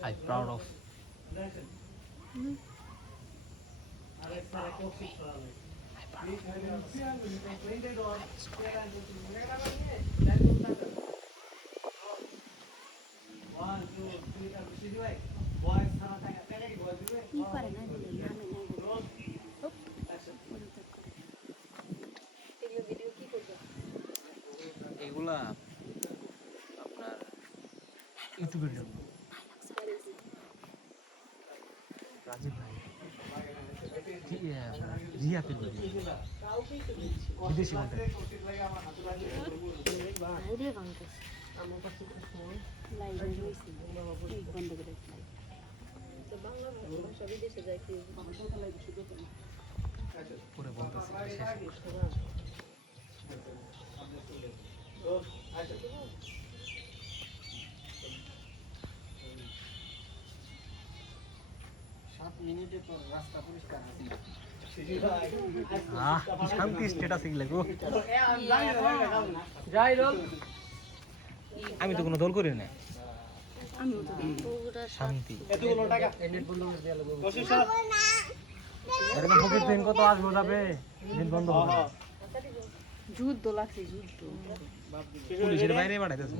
I'm proud of. এগুলা আপনার ইউটিউবের জন্য রাজীব ভাই কি, আহ, রিয়াতের ভিডিও বিদেশি কন্টেন্ট বাইরে বাংলাদেশ আমার কাছে তো ফোন লাইভে রয়েছে এই বন্ধ করে লাইভ তো বাংলা ভাষা বিদেশে যায় কি পরে বলতেছি শান্তি স্ট্যাটাস আমি তো কোনো দল করি না। শান্তি। ফকির দিন কত আসব যাবে? দিন বন্ধ হবে। যুদ্ধ লাগছে যুদ্ধ। পুলিশের বাইরে বাড়াইতেছে.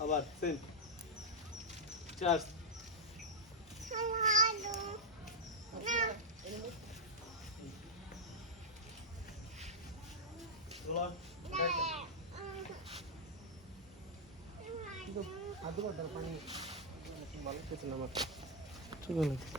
আবার সেম চার্জ ঠিক আছে